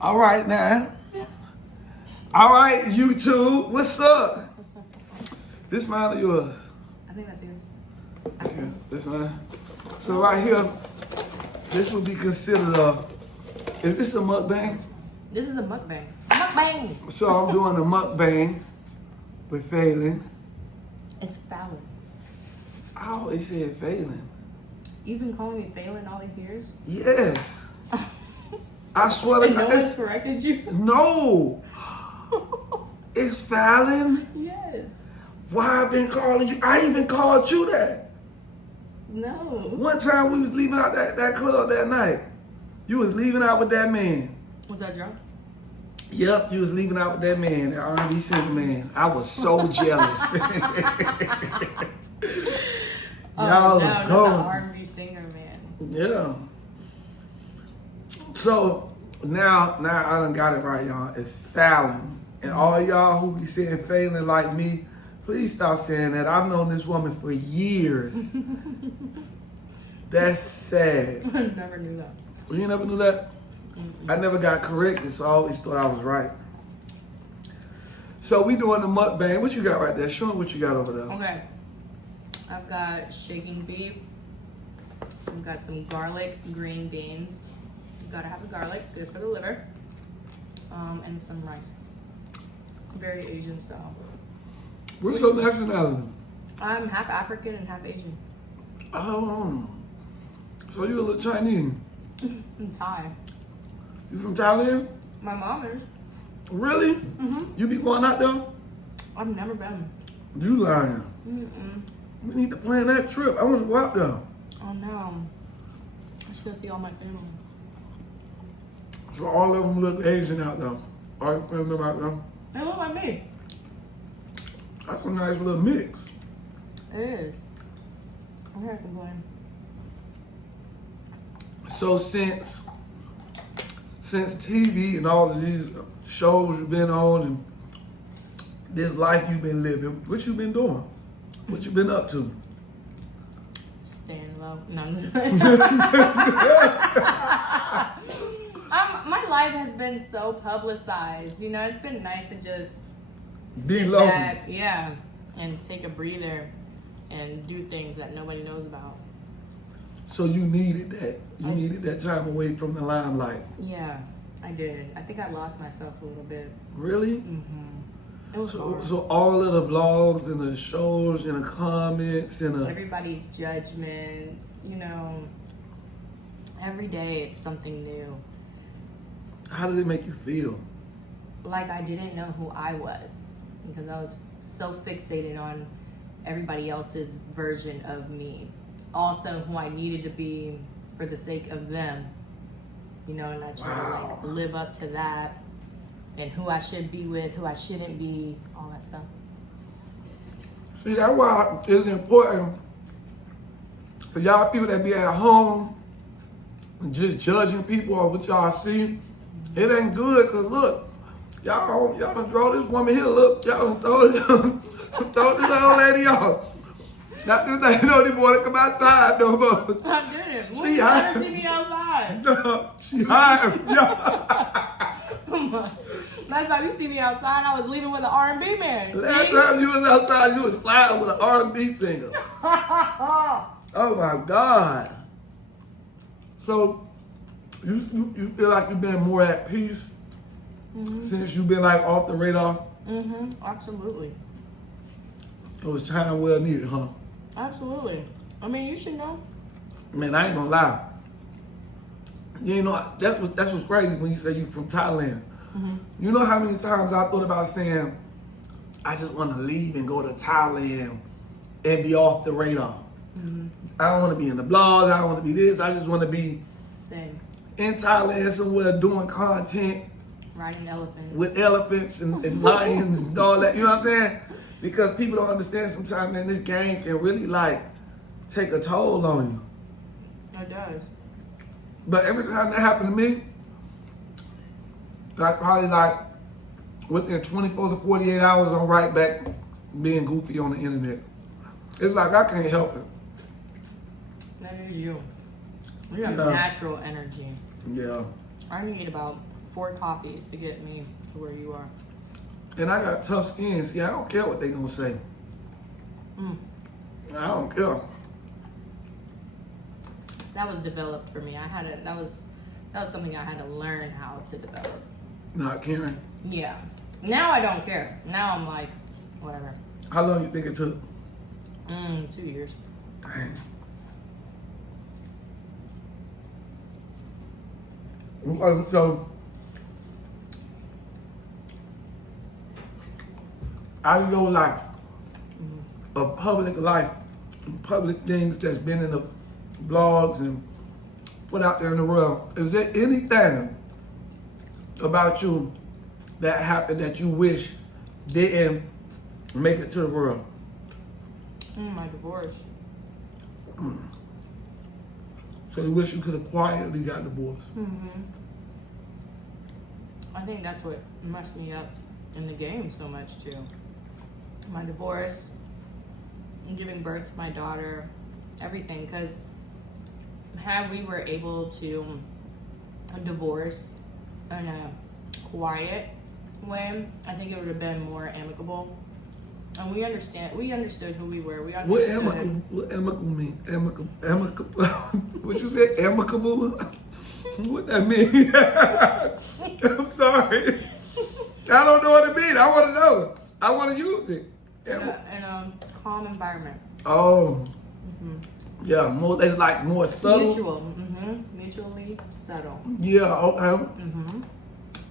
All right now. All right, YouTube, what's up? This mine or yours? I think that's yours. Okay, this mine. So right here, this would be considered a, is this a mukbang? This is a mukbang. Mukbang! So I'm doing a mukbang with Falynn. It's Falynn. I always said Falynn. You've been calling me Falynn all these years? Yes. I swear to And no God. one's corrected you? No. It's Falynn. Yes. Why I've been calling you? I even called you that. No. One time we was leaving out that club that night. You was leaving out with that man. Was that drunk? Yep, you was leaving out with that man, that R&B singer man. I was so jealous. Oh, Y'all no, not the go. R&B singer, man. Yeah. So now I done got it right, y'all. It's Falynn. And all y'all who be saying Falynn like me, please stop saying that. I've known this woman for years. That's sad. I never knew that. You never knew that? I never got corrected, so I always thought I was right. So we doing the mukbang. What you got right there? Show me what you got over there. Okay. I've got shaking beef. I've got some garlic, green beans. You gotta have the garlic, good for the liver. And some rice. Very Asian style. What's your nationality? I'm half African and half Asian. Oh. So you a little Chinese. I'm Thai. You from Thailand? My mom is. Really? Mm-hmm. You be going out there? I've never been. You lying. Mm-mm. We need to plan that trip. I want to go out there. Oh no. I should go see all my family. So all of them look Asian out there. All your family out there. They look like me. That's a nice little mix. It is. I'm here to complain. So since TV and all of these shows you've been on and this life you've been living, what you been doing? What you been up to? Staying low. No, I'm just my life has been so publicized. You know, it's been nice to just Be sit low. back, yeah, and take a breather and do things that nobody knows about. So you needed that. You needed that time away from the limelight. Yeah, I did. I think I lost myself a little bit. Really? Mm-hmm. It was hard. So all of the blogs and the shows and the comments and the... Everybody's judgments, you know, every day it's something new. How did it make you feel? Like I didn't know who I was because I was so fixated on everybody else's version of me. Also who I needed to be for the sake of them, you know, and I try to like live up to that and who I should be with, who I shouldn't be, all that stuff. See, that's why it's important for y'all people that be at home and just judging people or what y'all see. It ain't good, cause look, y'all done draw this woman here, look, y'all done throw this old lady off. Not this thing, no, they want to come outside no more. I didn't. When She you high. ever see me outside? She hired me. Come on. Last time you see me outside, I was leaving with an R&B man. Last See? time you was outside, you was sliding with an R&B singer. Oh my God. So, you feel like you've been more at peace since you've been like off the radar? Mm-hmm. Absolutely. It was time well needed, huh? Absolutely. I mean, you should know. Man, I ain't gonna lie. You know, that's what's crazy when you say you from Thailand. Mm-hmm. You know how many times I thought about saying, I just want to leave and go to Thailand and be off the radar. Mm-hmm. I don't want to be in the blogs. I don't want to be this. I just want to be Same. in Thailand somewhere doing content Riding elephants. with elephants and lions and all that. You know what I'm saying? Because people don't understand sometimes, man, this game can really like take a toll on you. It does. But every time that happened to me, like probably like within 24 to 48 hours, I'm right back being goofy on the internet. It's like I can't help it. That is you. You have Yeah. natural energy. Yeah. I need about 4 coffees to get me to where you are. And I got tough skin. See, I don't care what they gonna say. I don't care. That was developed for me. That was something I had to learn how to develop. Not caring. Yeah. Now I don't care. Now I'm like, whatever. How long you think it took? 2 years. Dang. Okay, so out of your life, a public life, public things that's been in the blogs and put out there in the world, is there anything about you that happened that you wish didn't make it to the world? My divorce. So you wish you could have quietly got divorced? I think that's what messed me up in the game so much too. My divorce, giving birth to my daughter, everything. Because had we were able to divorce in a quiet way, I think it would have been more amicable. And we understood who we were. We understood. What amicable mean? Amicable. What you said? Amicable? What that mean? I'm sorry. I don't know what it means. I want to know. I want to use it. In a calm environment. Oh. Yeah, more. It's like more subtle. Mutual. Mutually subtle. Yeah. Okay.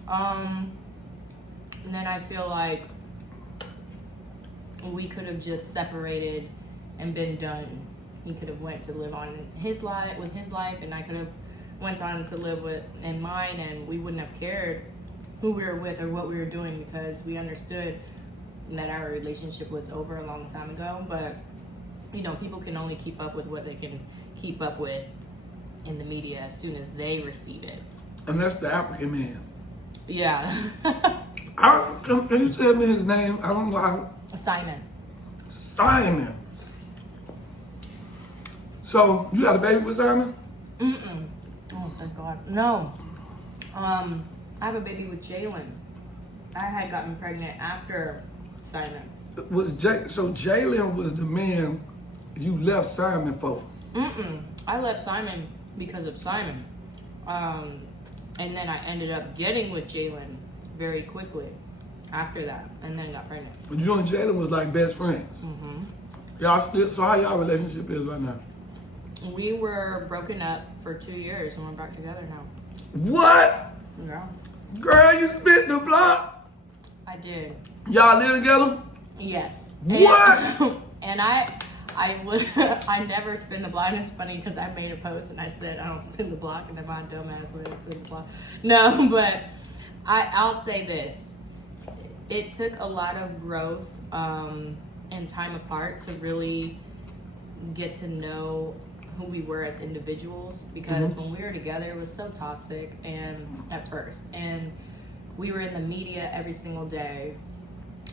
And then I feel like we could have just separated and been done. He could have went to live on his life, and I could have went on to live in mine, and we wouldn't have cared who we were with or what we were doing, because we understood that our relationship was over a long time ago. But people can only keep up with what they can keep up with in the media as soon as they receive it. And that's the African man. Yeah. Can you tell me his name? I don't know how. Simon. Simon. So you got a baby with Simon? Oh, thank God. No. I have a baby with JAYLAN. I had gotten pregnant after Simon. So JAYLAN was the man you left Simon for? I left Simon because of Simon. And then I ended up getting with JAYLAN very quickly after that, and then got pregnant. You and JAYLAN was like best friends. Y'all still, so how y'all relationship is right now? We were broken up for 2 years and we're back together now. What? Yeah. Girl, you spit the block? I did. Y'all live together? Yes. What? And I never spin the block. And it's funny because I made a post and I said I don't spin the block, and then my dumbass went and spin the block. No, but I'll say this. It took a lot of growth and time apart to really get to know who we were as individuals, because when we were together it was so toxic and at first, and we were in the media every single day,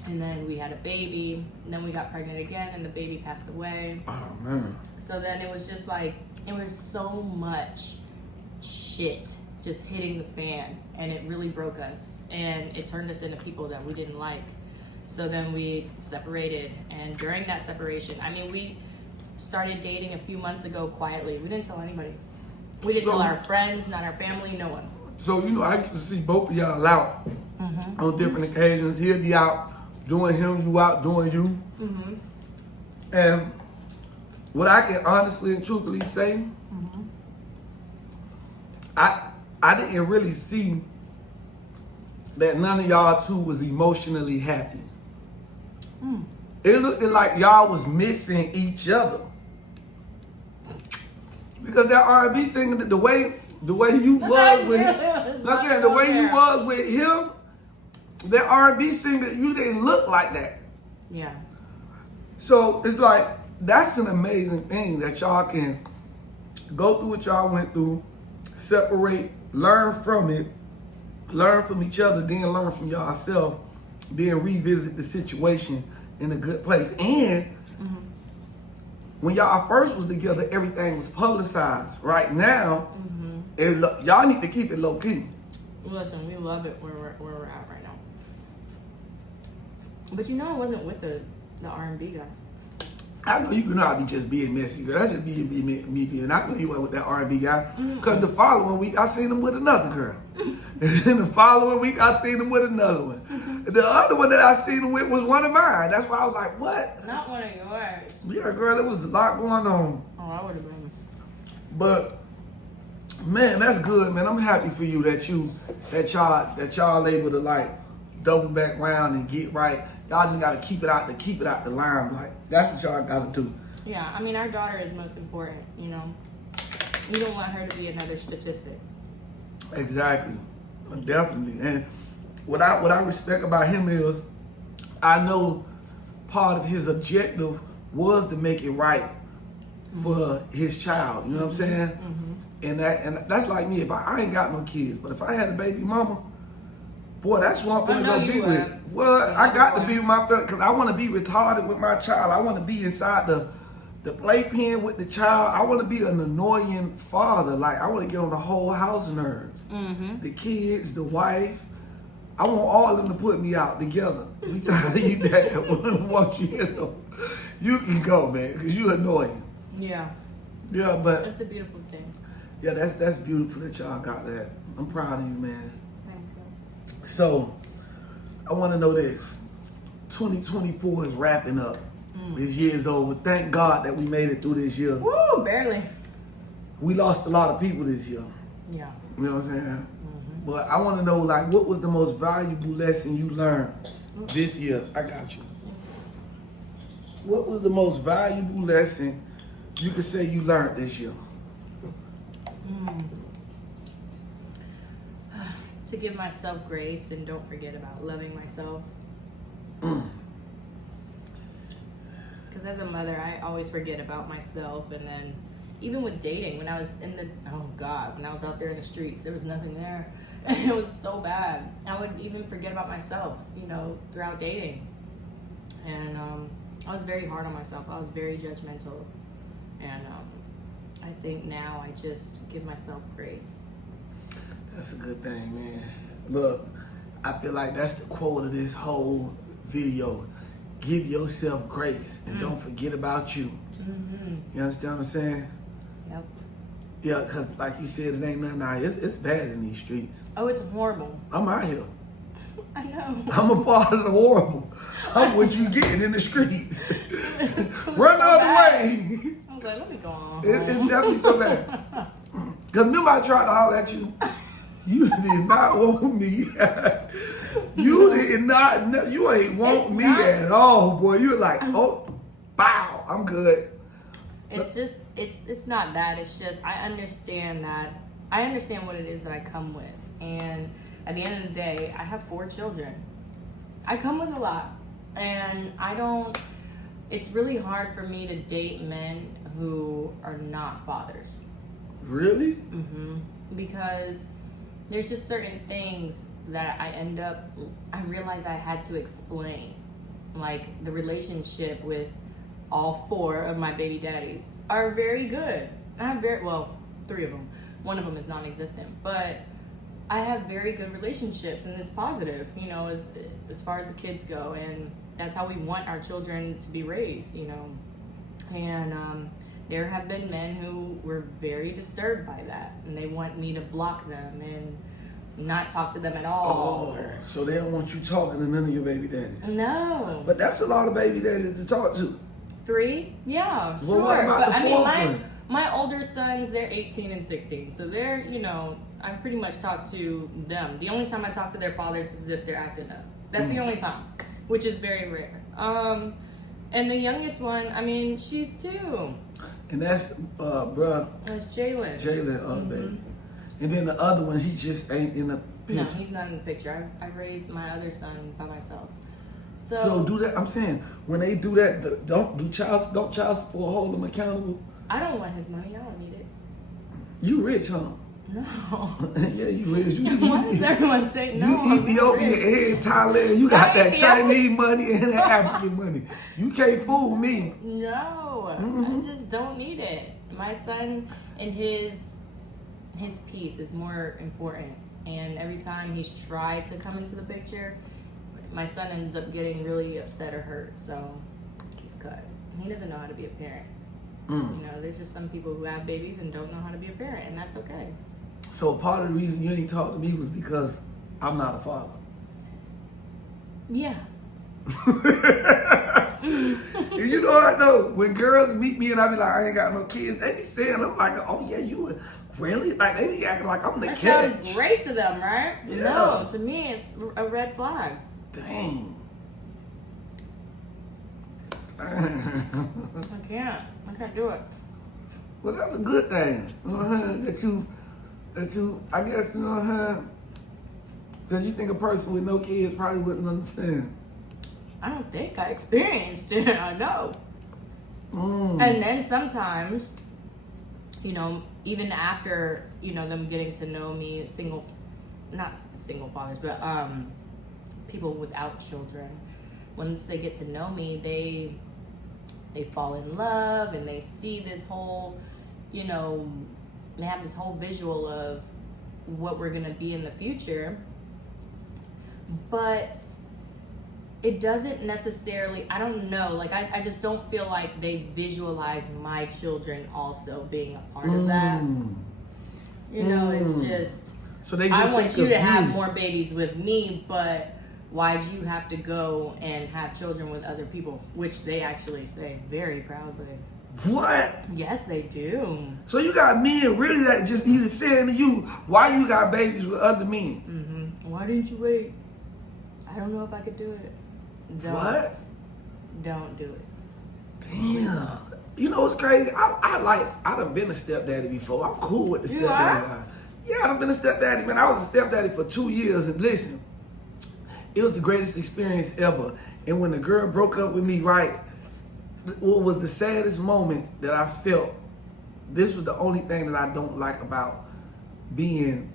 and then we had a baby, and then we got pregnant again and the baby passed away. Oh man. So then it was just like, it was so much shit just hitting the fan, and it really broke us, and it turned us into people that we didn't like. So then we separated, and during that separation, we started dating a few months ago quietly. We didn't tell anybody. We didn't tell our friends, not our family, no one. So I used to see both of y'all out on different occasions. He'd be out doing him, you out doing you. And what I can honestly and truthfully say, I didn't really see that none of y'all two was emotionally happy. It looked like y'all was missing each other. Because that R&B singer, the way you was with, the way you was with him, that R&B singer, you didn't look like that. Yeah. So it's like, that's an amazing thing that y'all can go through what y'all went through, separate, learn from it, learn from each other, then learn from yourself, then revisit the situation in a good place. And when y'all first was together, everything was publicized. Right now, y'all need to keep it low key. Listen, we love it where we're at right now. But I wasn't with the R&B guy. I know you could not be just being messy, girl. That's just me being. I know you went with that R&B guy. Because the following week, I seen him with another girl. And then the following week, I seen him with another one. The other one that I seen him with was one of mine. That's why I was like, what? Not one of yours. Yeah, girl, there was a lot going on. Oh, I would have been. But man, that's good, man. I'm happy for you that y'all able to like double back around and get right. Y'all just gotta keep it out the limelight. That's what y'all gotta do. Yeah, I mean, our daughter is most important. You don't want her to be another statistic. Exactly, definitely. And what I respect about him is, I know part of his objective was to make it right for his child. You know what I'm saying? And that's like me. If I ain't got no kids, but if I had a baby mama, boy, that's what I'm gonna go be with. Well, I got to be with my family because I want to be retarded with my child. I want to be inside the playpen with the child. I want to be an annoying father. Like, I want to get on the whole house nerves. The kids, the wife. I want all of them to put me out together. We tell you that once you can go, man, because you annoying. Yeah. Yeah, but That's a beautiful thing. yeah, that's beautiful that y'all got that. I'm proud of you, man. Thank you. So, I want to know this. 2024 is wrapping up. This year's over. Thank God that we made it through this year. Woo, barely. We lost a lot of people this year. Yeah. You know what I'm saying? But I want to know, like, what was the most valuable lesson you learned this year? I got you. What was the most valuable lesson you could say you learned this year? To give myself grace and don't forget about loving myself. Because as a mother, I always forget about myself. And then even with dating, when I was when I was out there in the streets, there was nothing there. It was so bad. I would even forget about myself, throughout dating. And I was very hard on myself. I was very judgmental. And I think now I just give myself grace. That's a good thing, man. Look, I feel like that's the quote of this whole video. Give yourself grace and don't forget about you. You understand what I'm saying? Yep. Yeah, because like you said, it ain't nothing out here. It's bad in these streets. Oh, it's horrible. I'm out here. I know. I'm a part of the horrible. I'm what you getting in the streets. Run the other way. I was like, let me go on. It's definitely so bad. Because remember I tried to holler at you? You did not want me. You ain't want me at all, boy. You were like, oh, bow, I'm good. It's just, it's not that. It's just, I understand what it is that I come with. And at the end of the day, I have 4 children. I come with a lot. And it's really hard for me to date men who are not fathers. Really? Because there's just certain things that I realize I had to explain. Like the relationship with all 4 of my baby daddies are very good. I have 3 of them. One of them is non-existent, but I have very good relationships and it's positive, as far as the kids go. And that's how we want our children to be raised, And there have been men who were very disturbed by that and they want me to block them and not talk to them at all. Oh, so they don't want you talking to none of your baby daddies? No. But that's a lot of baby daddies to talk to. 3? Yeah, Well, sure. what about But the I mean, fourth one? my older sons, they're 18 and 16. So they're, I pretty much talk to them. The only time I talk to their fathers is if they're acting up. That's the only time, which is very rare. And the youngest one, I mean, she's 2. And that's, bruh. That's JAYLAN. JAYLAN, baby. And then the other one, he just ain't in the picture. No, he's not in the picture. I raised my other son by myself. So do that. I'm saying, when they do that, don't child support hold them accountable? I don't want his money. I don't need it. You rich, huh? No. Yeah, you rich. Why does everyone say no? You Ethiopian and Thailand. You got that Ethiopian. Chinese money and that African money. You can't fool me. No, I just don't need it. My son and his peace is more important And every time he's tried to come into the picture, my son ends up getting really upset or hurt. So he's cut. He doesn't know how to be a parent. You know, there's just some people who have babies and don't know how to be a parent, and that's okay. So part of the reason you didn't talk to me was because I'm not a father. Yeah. You know what though? When girls meet me and I be like, I ain't got no kids, they be saying, I'm like, oh yeah, you would really? Like they be acting like I'm the That catch. sounds great to them, right? Yeah. No, to me it's a red flag. Dang. I can't do it. Well, that's a good thing. You know what I'm saying? That you, I guess, you know what I'm saying? Because you think a person with no kids probably wouldn't understand. I don't think I experienced it. I know. Mm. And then sometimes, you know, even after, you know, them getting to know me, not single fathers, but people without children, once they get to know me, they fall in love and they see this whole, you know, they have this whole visual of what we're gonna be in the future. But it doesn't necessarily, I don't know, like I just don't feel like they visualize my children also being a part of that. You know, it's just, so they just I want think you of to have more babies with me, but why'd you have to go and have children with other people? Which they actually say very proudly. What? Yes, they do. So you got men really that just be saying to you, why you got babies with other men? Mm-hmm. Why didn't you wait? I don't know if I could do it. What? Don't do it. Damn. You know what's crazy? I done been a stepdaddy before. I'm cool with the You stepdaddy are? life. Yeah, I done been a stepdaddy, man. I was a stepdaddy for 2 years, and listen, it was the greatest experience ever. And when the girl broke up with me, right, what was the saddest moment that I felt, this was the only thing that I don't like about being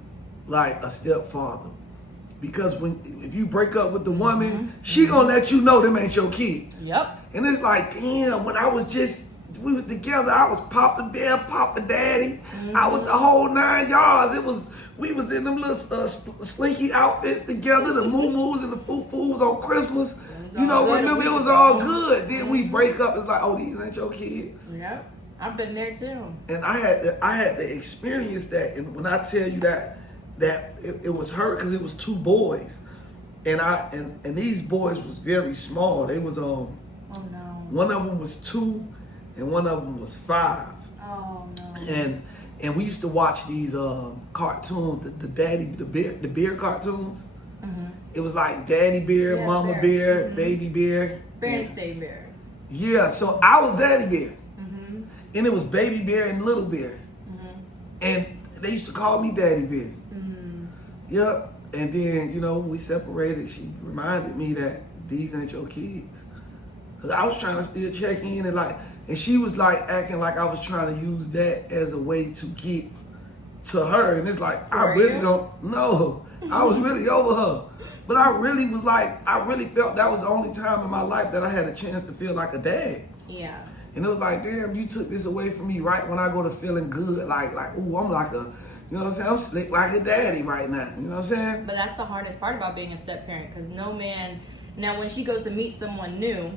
like a stepfather. Because if you break up with the woman, she gonna let you know them ain't your kids. Yep. And it's like, damn, when we was together, I was Papa Bear, Papa Daddy. I was the whole 9 yards. We was in them little slinky outfits together, the moo-moos and the foo-foos on Christmas. You know, remember, it was all good. Then we break up, it's like, oh, these ain't your kids. Yep. I've been there too. And I had to experience that. And when I tell you that it was hurt, because it was 2 boys. And these boys was very small. They was Oh no. one of them was 2 and one of them was 5. Oh no. And we used to watch these cartoons, the bear cartoons. Mm-hmm. It was like Daddy Bear, Yeah, Mama bears. Bear, Mhm. Baby Bear. Berenstain Bears. Yeah, so I was Daddy Bear. Mm-hmm. And it was Baby Bear and Little Bear. Mm-hmm. And they used to call me Daddy Bear. Mm-hmm. Yep. And then, you know, when we separated, she reminded me that these ain't your kids. Cause I was trying to still check in and she was like acting like I was trying to use that as a way to get to her. And it's like, I Were really you? don't know. I was really over her. But I really felt that was the only time in my life that I had a chance to feel like a dad. Yeah. And it was like, damn, you took this away from me right when I go to feeling good. Like, ooh, I'm like a, you know what I'm saying? I'm slick like a daddy right now. You know what I'm saying? But that's the hardest part about being a step parent, because no man. Now, when she goes to meet someone new,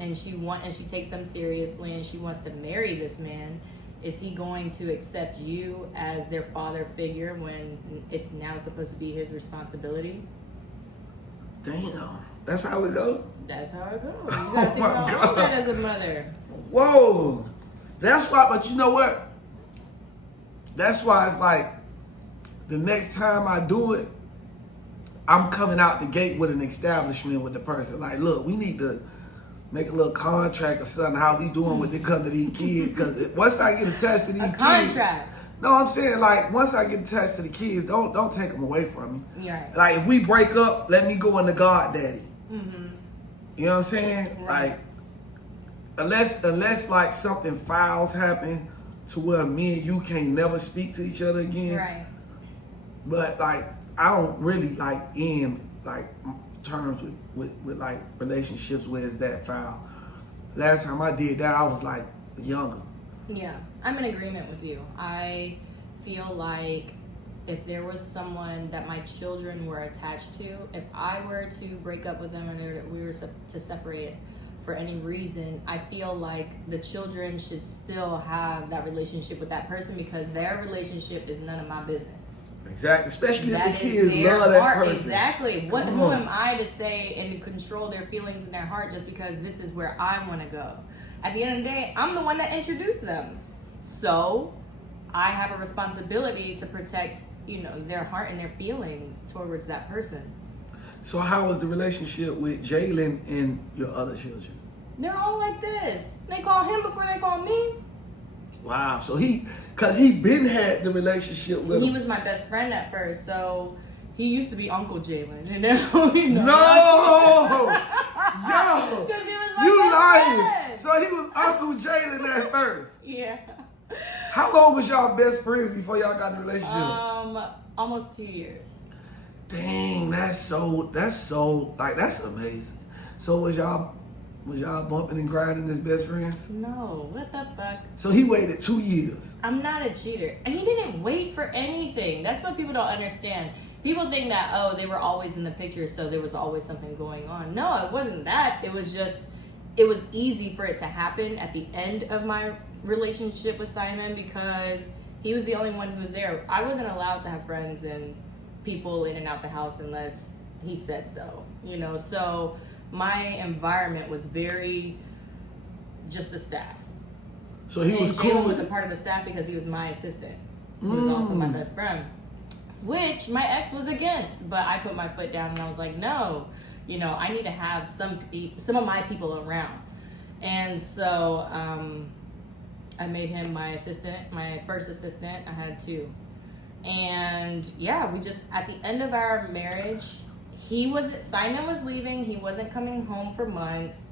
and she takes them seriously, and she wants to marry this man, is he going to accept you as their father figure when it's now supposed to be his responsibility? Damn, that's how it goes. That's how it goes. You Oh gotta think my about all God. that as a mother. Whoa, that's why. But you know what? That's why it's like the next time I do it, I'm coming out the gate with an establishment with the person. Like, look, we need to make a little contract or something. How we doing with because of these kids? Because once I get attached to these kids, Contract. no, I'm saying like once I get attached to the kids, don't take them away from me. You're right. Like if we break up, let me go into God Daddy. Mm-hmm. You know what I'm saying? Right. Like unless like something fouls happen to where me and you can't never speak to each other again. Right. But like I don't really like end like terms with like relationships where it's that foul. Last time I did that, I was like younger. Yeah, I'm in agreement with you. I feel like if there was someone that my children were attached to, if I were to break up with them and we were to separate for any reason, I feel like the children should still have that relationship with that person, because their relationship is none of my business. Exactly, especially if That the is kids their love that heart. person. Exactly. Who am I to say and control their feelings in their heart just because this is where I want to go? At the end of the day, I'm the one that introduced them. So I have a responsibility to protect, their heart and their feelings towards that person. So how was the relationship with JAYLAN and your other children? They're all like this. They call him before they call me. Wow. So because he been had the relationship with He him. was my best friend at first, so he used to be Uncle JAYLAN. And now we know. No! Yo! 'Cause he was my You best lying. friend. So he was Uncle Jaylan at first. Yeah. How long was y'all best friends before y'all got in a relationship? Almost 2 years. Dang, that's amazing. So was y'all bumping and grinding as best friends? No, what the fuck? So he waited 2 years. I'm not a cheater. And he didn't wait for anything. That's what people don't understand. People think that, they were always in the picture, so there was always something going on. No, it wasn't that. It was easy for it to happen at the end of my relationship with Simon, because he was the only one who was there. I wasn't allowed to have friends and people in and out the house unless he said so, So my environment was very just the staff. So he was Jaylan cool. was a part of the staff because he was my assistant. He was also my best friend, which my ex was against. But I put my foot down and I was like, no, I need to have some of my people around. And so I made him my assistant, my first assistant. I had 2. And yeah, we just, at the end of our marriage, Simon was leaving. He wasn't coming home for months.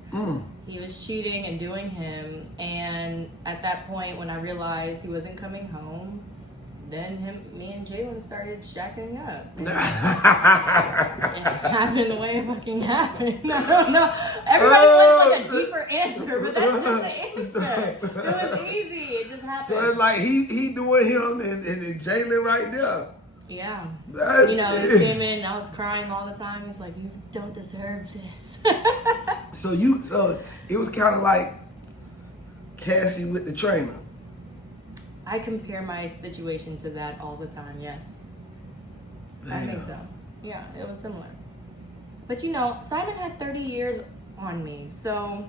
He was cheating and doing him. And at that point, when I realized he wasn't coming home, then me and JAYLAN started shacking up. It happened the way it fucking happened. I don't know. Everybody wants like a deeper answer, but that's just the answer. It was easy. It just happened. So it's like he doing him and Jaylan right there. Yeah. That's He came in, I was crying all the time. He's like, you don't deserve this. So it was kind of like Cassie with the trainer. I compare my situation to that all the time, yes. Damn. I think so. Yeah, it was similar. But Simon had 30 years on me, so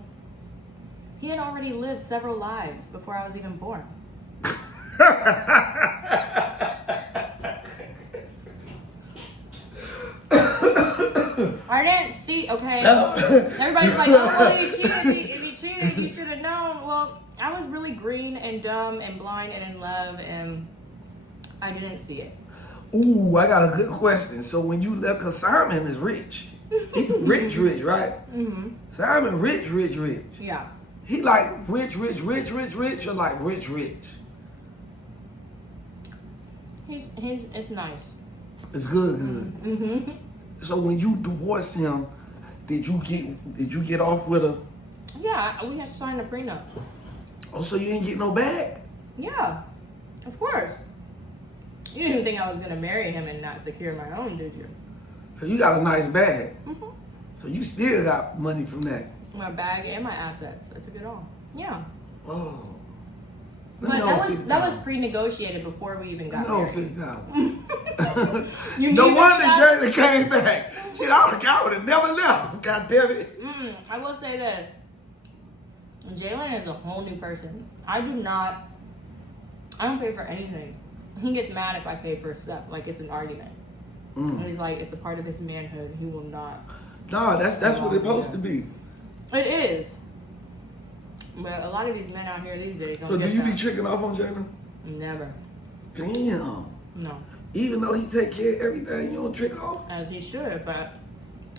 he had already lived several lives before I was even born. I didn't see, okay? Everybody's like, well, if he cheated, you should have known. Well, I was really green and dumb and blind and in love, and I didn't see it. Ooh, I got a good question. So when you left, because Simon is rich. He's rich, right? Mm-hmm. Simon rich. Yeah. He like rich, or like rich? It's nice. It's good. Mm-hmm. So when you divorced him, did you get off with her? Yeah, we had to sign a prenup. Oh, so you didn't get no bag? Yeah, of course. You didn't think I was gonna marry him and not secure my own, did you? So you got a nice bag. Mm-hmm. So you still got money from that. My bag and my assets. I took it all. Yeah. Oh. But that was pre-negotiated before we even got married. $50,000. No wonder Jaylan came back. Shit, I would have never left. God damn it. I will say this. Jaylan is a whole new person. I don't pay for anything. He gets mad if I pay for stuff, like it's an argument. And he's like, it's a part of his manhood. He will not. No, that's what it's supposed to be. It is. But a lot of these men out here these days don't So get do you that. be tricking off on Jaylan? Never. Damn. No. Even though he take care of everything, you don't trick off? As he should, but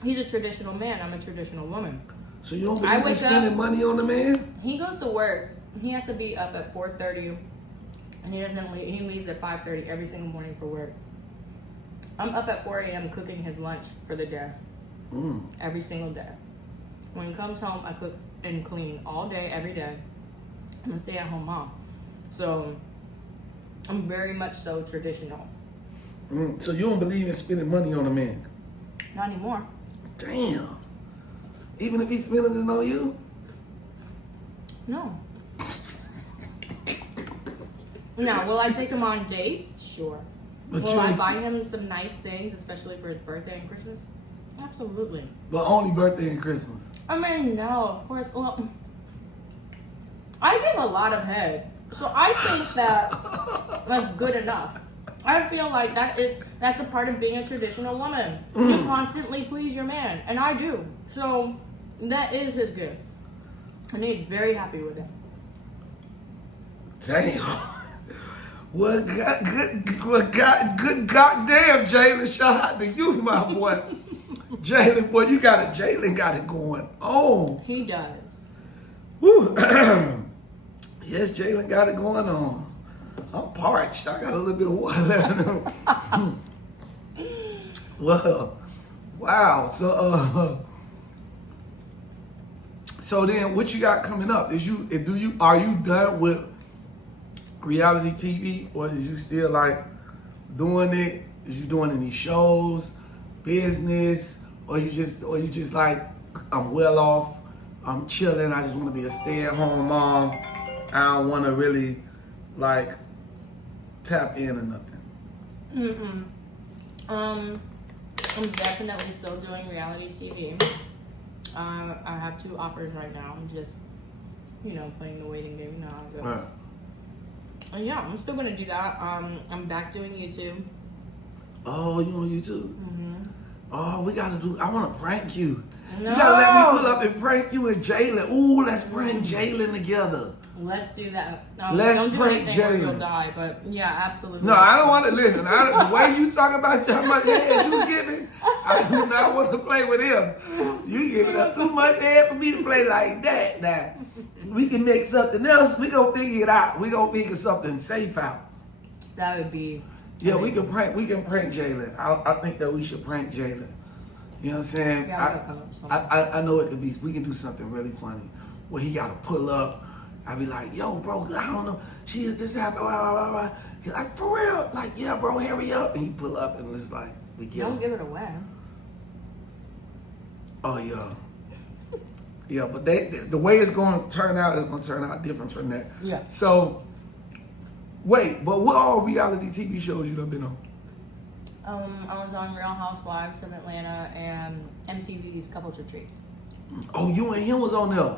he's a traditional man. I'm a traditional woman. So you don't believe in spending money on the man? He goes to work. He has to be up at 4:30, and he leaves at 5:30 every single morning for work. I'm up at 4 a.m. cooking his lunch for the day. Every single day. When he comes home, I cook and clean all day, every day. I'm a stay-at-home mom. So I'm very much so traditional. So you don't believe in spending money on a man? Not anymore. Damn. Even if he's spending it on you? No. Now, will I take him on dates? Sure. But Will I buy him some nice things, especially for his birthday and Christmas? Absolutely. But only birthday and Christmas. I mean, no, of course. Well, I give a lot of head, so I think that's good enough. I feel like that's a part of being a traditional woman. You constantly please your man, and I do. So that is his gift, and he's very happy with it. Damn. Well, good goddamn, Jaylan. Shout out to you, my boy. Jaylan, boy, Jaylan got it going on. He does. Woo. Yes, Jaylan got it going on. I'm parched. I got a little bit of water left. Well, wow. So then, what you got coming up? Are you done with reality TV, or is you still like doing it? Is you doing any shows, business, or you just like, I'm well off, I'm chilling, I just want to be a stay-at-home mom, I don't want to really like tap in or nothing? I'm definitely still doing reality TV. I have 2 offers right now. I'm just, playing the waiting game. You know how it goes. Right. And yeah, I'm still gonna do that. I'm back doing YouTube. Oh, you on YouTube? Oh, I want to prank you. No. You gotta let me pull up and prank you and Jaylan. Ooh, let's prank Jaylan together. Let's do that. Let's don't do prank anything or you'll Jaylan. die, but yeah, absolutely. No, I don't want to listen. The way you talk about how much head you giving, I do not want to play with him. You giving up too much head for me to play like that. Now, we can make something else. We gonna figure it out. We gonna figure something safe out. That would be. Yeah, amazing. We can prank Jaylan. I think that we should prank Jaylan. You know what I'm saying? Yeah, I know it could be. We can do something really funny where he gotta pull up. I be like, yo, bro, I don't know. She is this happened. Blah, blah, blah. He's like, for real? Like, yeah, bro, hurry up. And he pull up and it's like, we get him. Don't give it away. Oh yeah. Yeah, but the way it's going to turn out is going to turn out different from that. Yeah. So, wait, but what all reality TV shows you done been on? I was on Real Housewives of Atlanta and MTV's Couples Retreat. Oh, you and him was on there.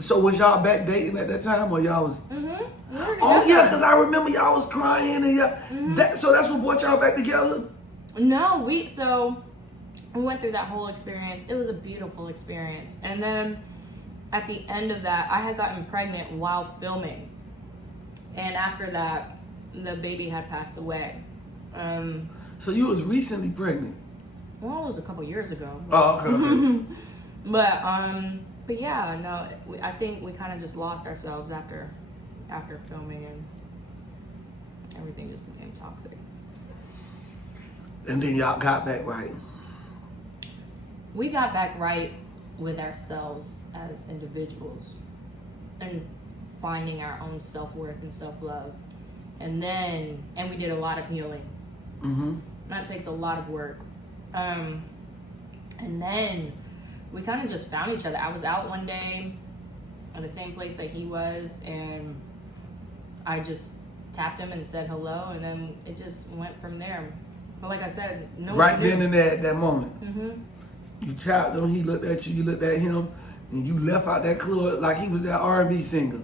So was y'all back dating at that time, or y'all was? Oh yeah, because I remember y'all was crying and y'all. So that's what brought y'all back together. No, we went through that whole experience. It was a beautiful experience, and then at the end of that, I had gotten pregnant while filming, and after that, the baby had passed away. So you was recently pregnant? Well, it was a couple years ago. Oh, okay. But yeah, no, I think we kind of just lost ourselves after filming, and everything just became toxic. And then y'all got back right. We got back right with ourselves as individuals and finding our own self-worth and self-love. And we did a lot of healing. That takes a lot of work. And then we kind of just found each other. I was out one day at the same place that he was, and I just tapped him and said hello, and then it just went from there. But like I said, no right one knew. then and there at that moment. You tapped him, he looked at you, you looked at him, and you left out that club like he was that R&B singer.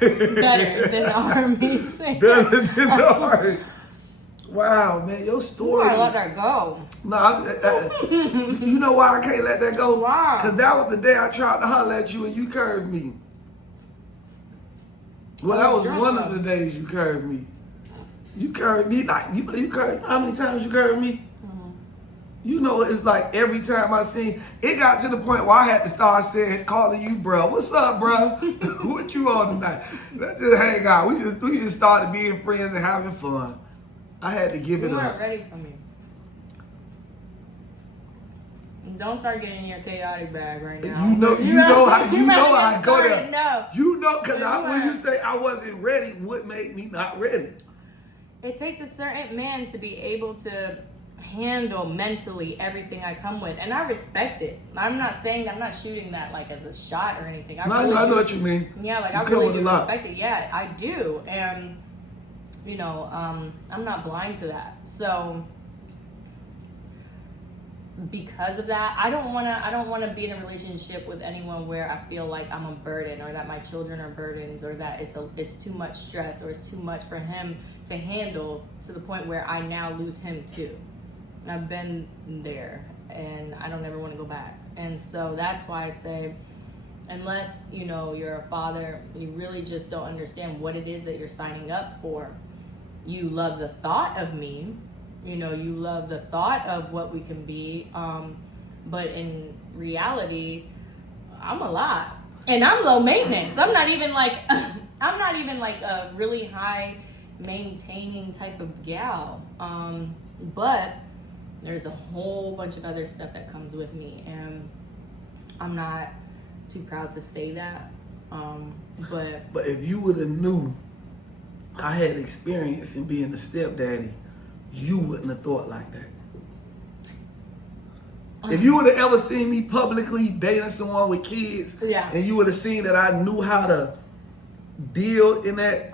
Better than the R&B singer. Better than the R&B. Wow, man, your story. You gotta let that go. No, you know why I can't let that go? Why? Because that was the day I tried to holler at you and you curved me. Well, that was one of the days you curved me. You curved me like, you curved, how many times you curved me? You know, it's like every time I seen, it got to the point where I had to start calling you bro. What's up, bro? What you on tonight? Let's just hang out. We just started being friends and having fun. I had to give it You up. weren't ready for me. Don't start getting in your chaotic bag right now. You know how I go there. No. You know, because when you say I wasn't ready, what made me not ready? it takes a certain man to be able to handle mentally everything I come with, and I respect it. I'm not saying that, I'm not shooting that like as a shot or anything. I know what you mean. Yeah, like I really do respect it. Yeah, I do, and you know, I'm not blind to that. So because of that, I don't want to be in a relationship with anyone where I feel like I'm a burden, or that my children are burdens, or that it's too much stress, or it's too much for him to handle, to the point where I now lose him too. I've been there, and I don't ever want to go back. And so that's why I say, unless, you know, you're a father, you really just don't understand what it is that you're signing up for. You love the thought of me, you know, you love the thought of what we can be, but in reality, I'm a lot, and I'm low maintenance. I'm not even like a really high maintaining type of gal, but there's a whole bunch of other stuff that comes with me, and I'm not too proud to say that, but if you would have knew I had experience in being a stepdaddy, you wouldn't have thought like that. If you would have ever seen me publicly dating someone with kids, and you would have seen that I knew how to deal in that.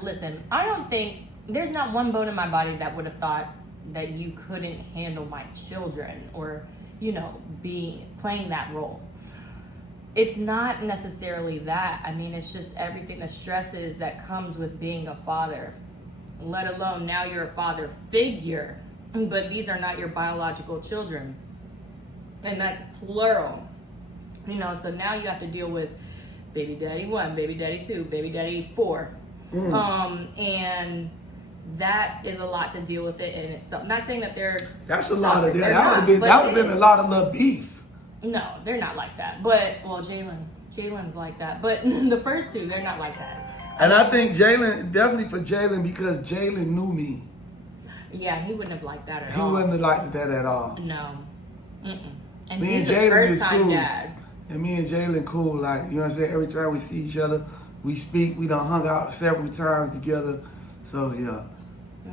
Listen, I don't think, there's not one bone in my body that would have thought that you couldn't handle my children, or, you know, playing that role. It's not necessarily that. I mean, it's just everything, the stresses that comes with being a father, let alone now you're a father figure, but these are not your biological children. And that's plural. You know, so now you have to deal with baby daddy 1, baby daddy 2, baby daddy 4. And that is a lot to deal with it in itself. I'm not saying that that's a lot of that. That would have been a lot of little beef. No, they're not like that. But, well, Jaylan's like that. But the first two, they're not like that. And I think Jaylan, definitely for Jaylan, because Jaylan knew me. Yeah, he wouldn't have liked that at all. He wouldn't have liked that at all. No. And me he's and a Jaylan first-time cool. dad. And me and Jaylan cool. Like, you know what I'm saying? Every time we see each other, we speak. We done hung out several times together. So, yeah.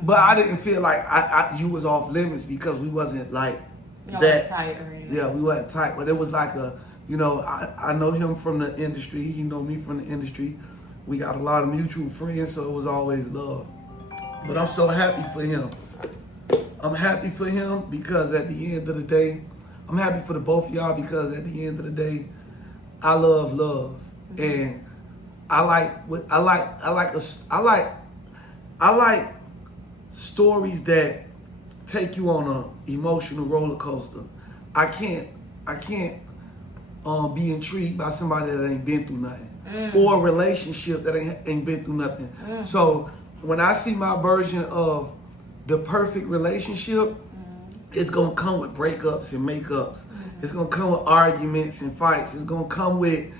But I didn't feel like you was off limits, because we wasn't like that tight or anything. Yeah, we wasn't tight. But it was like you know, I know him from the industry. He know me from the industry. We got a lot of mutual friends, so it was always love. But I'm so happy for him. I'm happy for him because at the end of the day, I'm happy for the both of y'all, because at the end of the day, I love love. And I like stories that take you on an emotional roller coaster. I can't be intrigued by somebody that ain't been through nothing, or a relationship that ain't been through nothing. So when I see my version of the perfect relationship, it's gonna come with breakups and makeups. It's gonna come with arguments and fights. It's gonna come with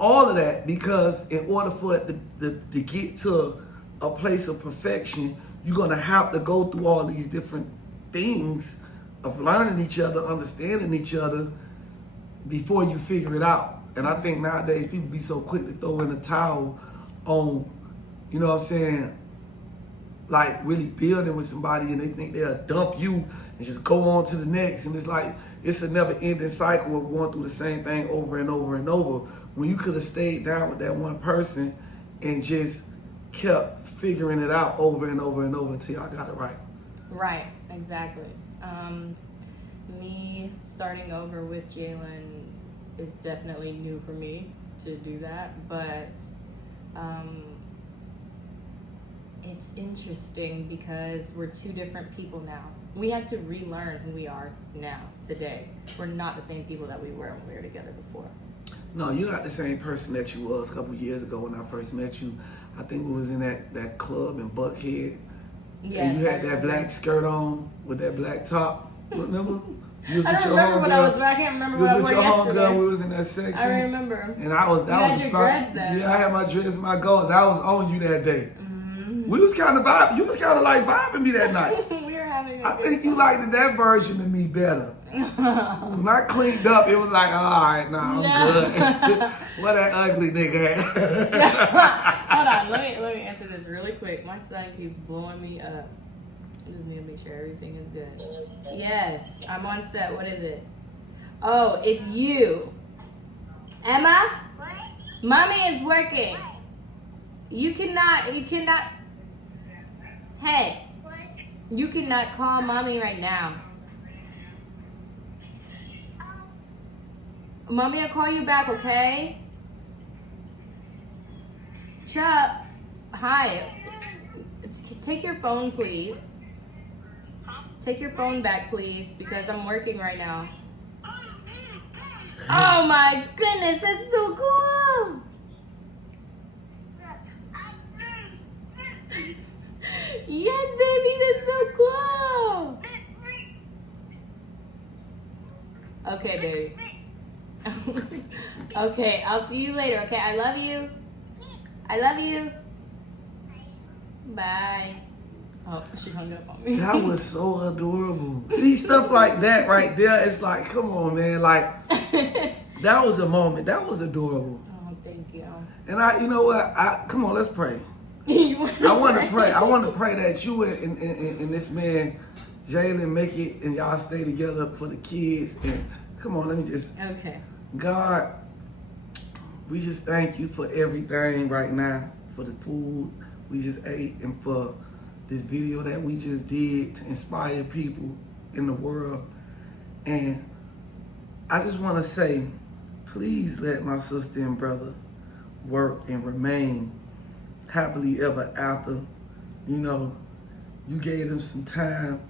all of that, because in order for it to get to a place of perfection, you're gonna have to go through all these different things of learning each other, understanding each other, before you figure it out. And I think nowadays people be so quick to throw in the towel on, you know what I'm saying, like really building with somebody, and they think they'll dump you and just go on to the next. And it's like, it's a never ending cycle of going through the same thing over and over and over, when you could have stayed down with that one person and just kept figuring it out over and over and over until y'all got it right. Right, exactly. Me starting over with Jaylan is definitely new for me to do that, but it's interesting because we're two different people now. We have to relearn who we are now, today. We're not the same people that we were when we were together before. No, you're not the same person that you was a couple years ago when I first met you. I think we was in that club in Buckhead. Yes, and you had that black skirt on with that black top. Remember? You was I don't remember what I was. I can't remember what I wore yesterday. Girl, we was in that section. I remember. And I was. That you was had your dreads then. Yeah, I had my dreads and my gold. I was on you that day. We was kind of vibing. You was kind of like vibing me that night. We were having. I think you liked that version of me better. When I cleaned up, it was like, all right, nah, I'm good. What that ugly nigga had. Hold on, let me answer this really quick. My son keeps blowing me up. I just need to make sure everything is good. Yes, I'm on set. What is it? Oh, it's you. Emma? What? Mommy is working. You cannot. Hey, What? you cannot call mommy right now. Mommy will call you back, okay? Chuck, hi. Take your phone, please. Take your phone back, please, because I'm working right now. Oh my goodness, that's so cool! Yes, baby, that's so cool! Okay, baby. Okay, I'll see you later, okay? I love you. I love you. Bye. Oh, she hung up on me. That was so adorable. See, stuff like that right there, it's like, come on, man. Like, that was a moment. That was adorable. Oh, thank you. And you know what? Come on, let's pray. I want to pray. I want to pray that you and this man, JAYLAN, make it and y'all stay together for the kids. And come on, let me just. Okay. God, we just thank you for everything right now, for the food we just ate and for this video that we just did to inspire people in the world. And I just want to say, please let my sister and brother work and remain happily ever after. You know, you gave them some time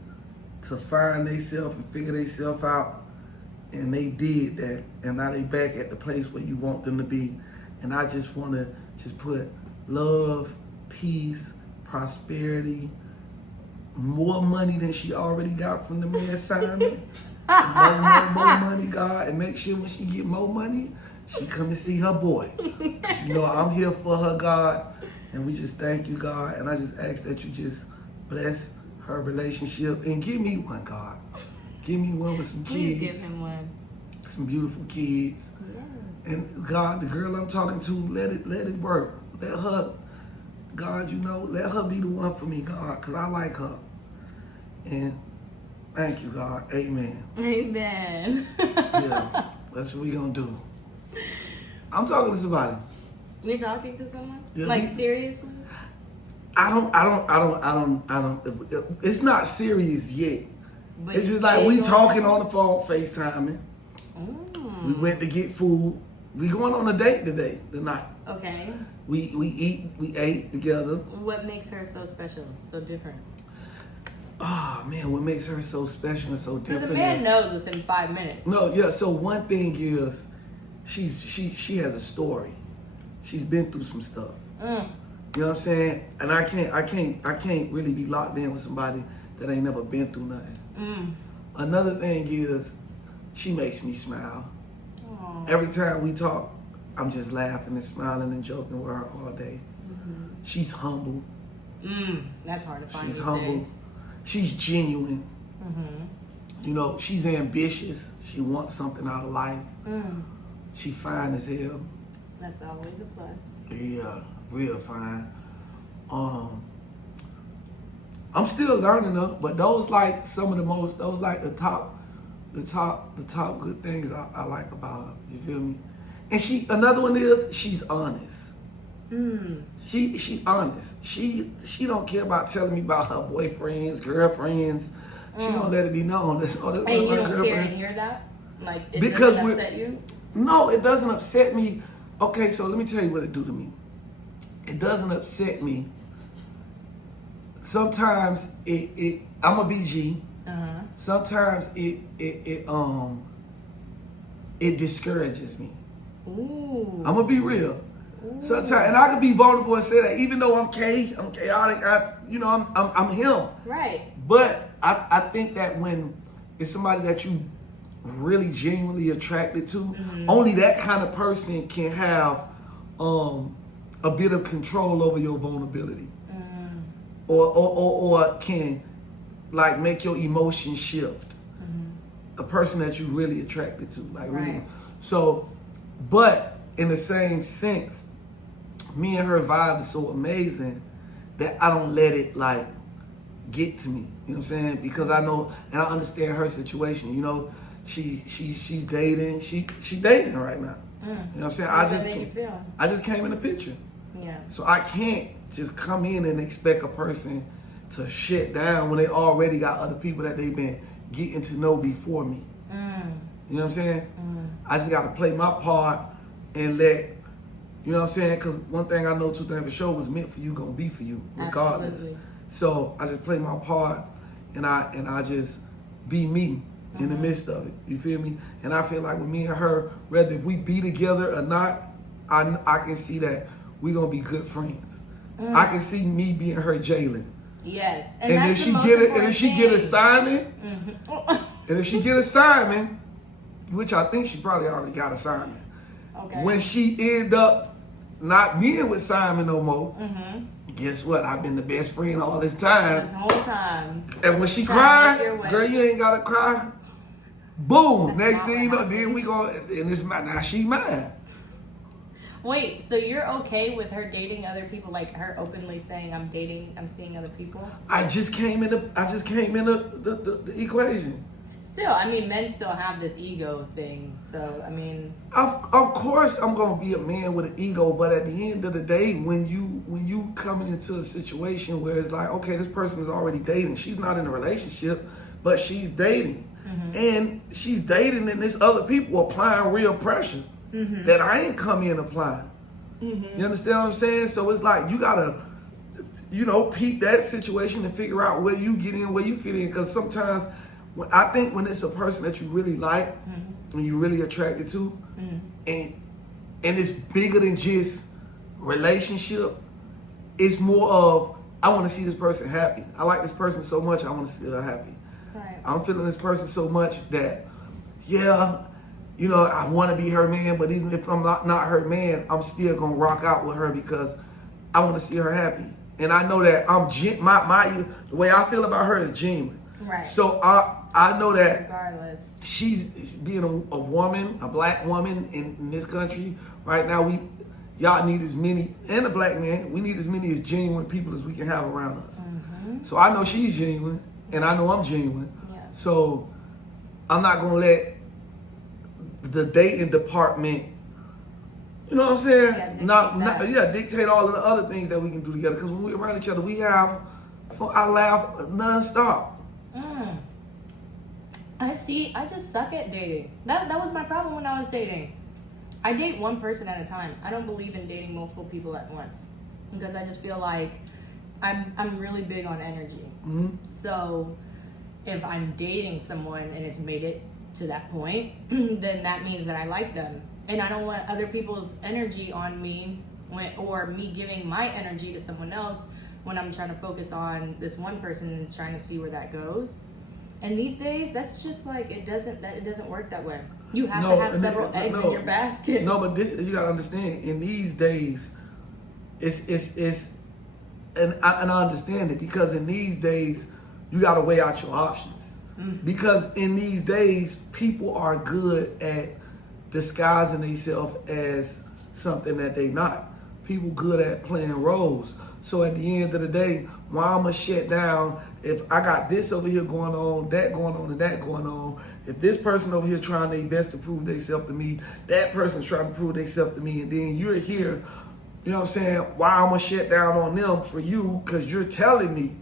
to find themselves and figure themselves out. And they did that, and now they back at the place where you want them to be. And I just want to just put love, peace, prosperity, more money than she already got from the man Simon. more money, God, and make sure when she get more money, she come and see her boy. You know, I'm here for her, God, and we just thank you, God. And I just ask that you just bless her relationship and give me one, God. Give me one with some kids. Please give him one. Some beautiful kids. Yes. And God, the girl I'm talking to, let it work. Let her, God, you know, let her be the one for me, God, because I like her. And thank you, God. Amen. Amen. Yeah, that's what we gonna do. I'm talking to somebody. You're talking to someone? Yeah, Like seriously? I don't. It's not serious yet. But It's you just like say we you're- talking on the phone, FaceTiming. We went to get food. We going on a date tonight. Okay. We ate together. What makes her so special, so different? Oh man, what makes her so special and so Because different? a man is- knows within 5 minutes. No, yeah. So one thing is, she has a story. She's been through some stuff. You know what I'm saying? And I can't really be locked in with somebody that ain't never been through nothing. Another thing is, she makes me smile. Aww. Every time we talk, I'm just laughing and smiling and joking with her all day. She's humble. That's hard to find She's these humble. days. She's genuine. You know, she's ambitious. She wants something out of life. She fine as hell. That's always a plus. Yeah, real fine. I'm still learning though, but those like some of the most, those like the top good things I like about her. You feel me? And another one is she's honest. She honest. She don't care about telling me about her boyfriends, girlfriends. She don't let it be known. That's all. And you don't care to hear that? Like, it Because doesn't upset you? No, it doesn't upset me. Okay, so let me tell you what it do to me. It doesn't upset me. Sometimes I'm a BG. Sometimes it discourages me. Ooh. I'm gonna be real. Sometimes, and I can be vulnerable and say that even though I'm chaotic, I'm him. Right. But I think that when it's somebody that you really genuinely attracted to, only that kind of person can have a bit of control over your vulnerability, or can like make your emotions shift. a person that you really attracted to, like really. Right. So, but in the same sense, me and her vibe is so amazing that I don't let it like get to me. You know what I'm saying? Because I know and I understand her situation. You know, she's dating. She dating right now. You know what I'm saying? How does that make you feel? I just came in the picture. Yeah. So I can't just come in and expect a person to shut down when they already got other people that they've been getting to know before me. You know what I'm saying? I just got to play my part and let, you know what I'm saying? Because one thing I know, two things for sure, was meant for you, gonna be for you, regardless. Absolutely. So I just play my part and I just be me in the midst of it. You feel me? And I feel like with me and her, whether if we be together or not, I can see that we gonna be good friends. I can see me being her JAYLAN. Yes. And if she get a Simon, and if she get a Simon, which I think she probably already got a Simon. Okay. When she end up not being with Simon no more, guess what? I've been the best friend all this time. This whole time. And when she Trying to cry, make your way. girl, you ain't gotta cry. Boom. That's Next not thing you what know, then we go, and it's my, now she mine. Wait, so you're okay with her dating other people, like her openly saying I'm seeing other people? I just came in the equation. Still, I mean, men still have this ego thing. So, I mean, Of course I'm gonna be a man with an ego, but at the end of the day, when you coming into a situation where it's like, okay, this person is already dating. She's not in a relationship, but she's dating. And she's dating and there's other people applying real pressure that I ain't come in applying. You understand what I'm saying? So it's like you gotta, peep that situation and figure out where you get in, where you fit in. Because sometimes I think when it's a person that you really like and you're really attracted to, and it's bigger than just relationship, it's more of I want to see this person happy. I like this person so much, I want to see her happy. right. I'm feeling this person so much that, I want to be her man, but even if I'm not her man, I'm still gonna rock out with her because I want to see her happy. And I know that the way I feel about her is genuine. Right. So I know that Regardless. she's being a woman, a black woman in this country right now. Y'all need as many, and a black man, we need as many as genuine people as we can have around us. So I know she's genuine, and I know I'm genuine. Yeah. So I'm not gonna let the dating department, you know what I'm saying? Dictate all of the other things that we can do together. Because when we're around each other, I laugh nonstop. I just suck at dating. That was my problem when I was dating. I date one person at a time. I don't believe in dating multiple people at once because I just feel like I'm really big on energy. So if I'm dating someone and it's made it to that point, then that means that I like them, and I don't want other people's energy on me or me giving my energy to someone else when I'm trying to focus on this one person and trying to see where that goes. And these days, that's just like it doesn't work that way. You have to have several eggs in your basket. No, but this you gotta understand. In these days, it's and I understand it because in these days you gotta weigh out your options. Because in these days, people are good at disguising themselves as something that they not. People good at playing roles. So at the end of the day, why I'ma shut down if I got this over here going on, that going on, and that going on? If this person over here trying their best to prove themselves to me, that person's trying to prove themselves to me, and then you're here, you know what I'm saying? Why I'ma shut down on them for you? Because you're telling me,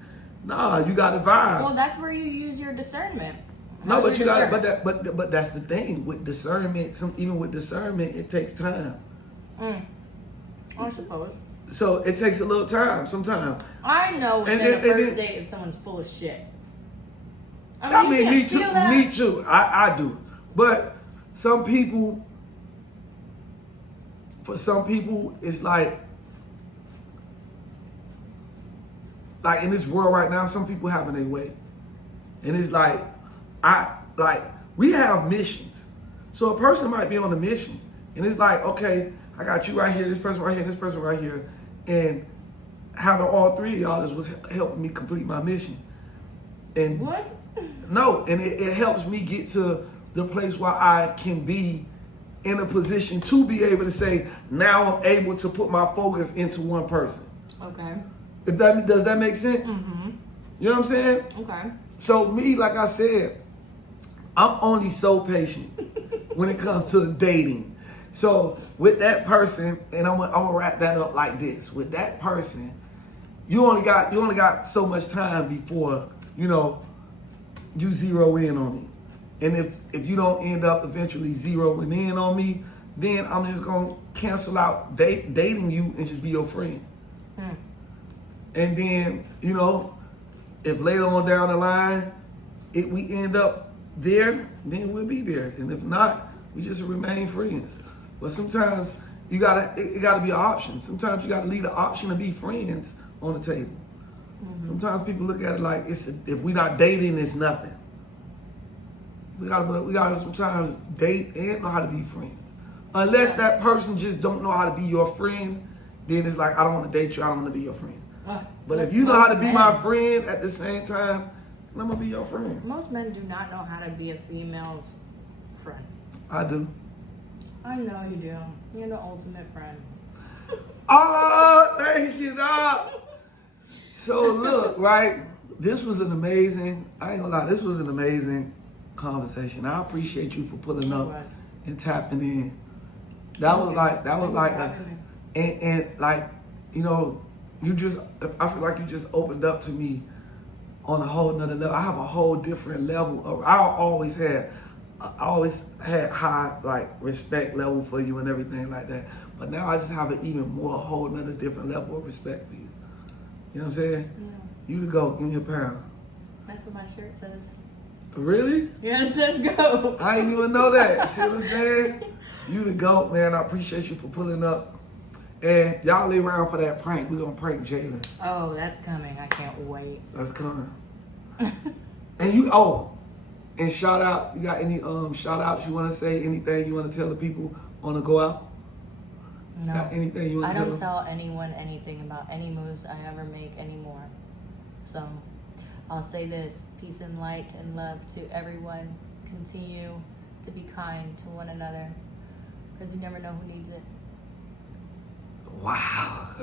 nah, you got to vibe. Well, that's where you use your discernment. No, but you got, but that's the thing with discernment. Even with discernment, it takes time. I suppose. So it takes a little time sometimes. I know within the first date if someone's full of shit. I mean, me too. Me too. I do. But some people, for some people, it's like in this world right now, some people having their way, and it's like we have missions. So a person might be on a mission, and it's like, okay, I got you right here, this person right here, this person right here, and having all three of y'all was helping me complete my mission. And what? No, and it helps me get to the place where I can be in a position to be able to say, now I'm able to put my focus into one person. Okay. Does that make sense? Mm-hmm. You know what I'm saying? Okay. So me, like I said, I'm only so patient when it comes to dating. So with that person, and I'm gonna wrap that up like this. With that person, you only got so much time before, you know, you zero in on me. And if you don't end up eventually zeroing in on me, then I'm just gonna cancel out dating you and just be your friend. And then, you know, if later on down the line, if we end up there, then we'll be there. And if not, we just remain friends. But sometimes it gotta be an option. Sometimes you gotta leave the option to be friends on the table. Sometimes people look at it like if we're not dating, it's nothing. We gotta sometimes date and know how to be friends. Unless that person just don't know how to be your friend, then it's like, I don't want to date you, I don't want to be your friend. But if you know how to be my friend at the same time, I'm gonna be your friend. Most men do not know how to be a female's friend. I do. I know you do. You're the ultimate friend. Oh, thank you, dog. So look, right? This was an amazing, I ain't gonna lie, this was an amazing conversation. I appreciate you for pulling up and tapping in. That was like and like, you know, I feel like you just opened up to me on a whole nother level. I have a whole different level of, I always had high like respect level for you and everything like that. But now I just have an even more whole nother different level of respect for you. You know what I'm saying? Yeah. You the GOAT, give me a pound. That's what my shirt says. Really? Yeah, it says GOAT. I didn't even know that. See what I'm saying? You the GOAT, man. I appreciate you for pulling up. And y'all lay around for that prank. We're gonna prank JAYLAN. Oh, that's coming. I can't wait. That's coming. And and shout out, you got any shout outs you wanna say? Anything you wanna tell the people on the go out? No. Got anything you wanna I tell don't them? tell anyone anything about any moves I ever make anymore. So I'll say this: peace and light and love to everyone. Continue to be kind to one another, because you never know who needs it. Wow.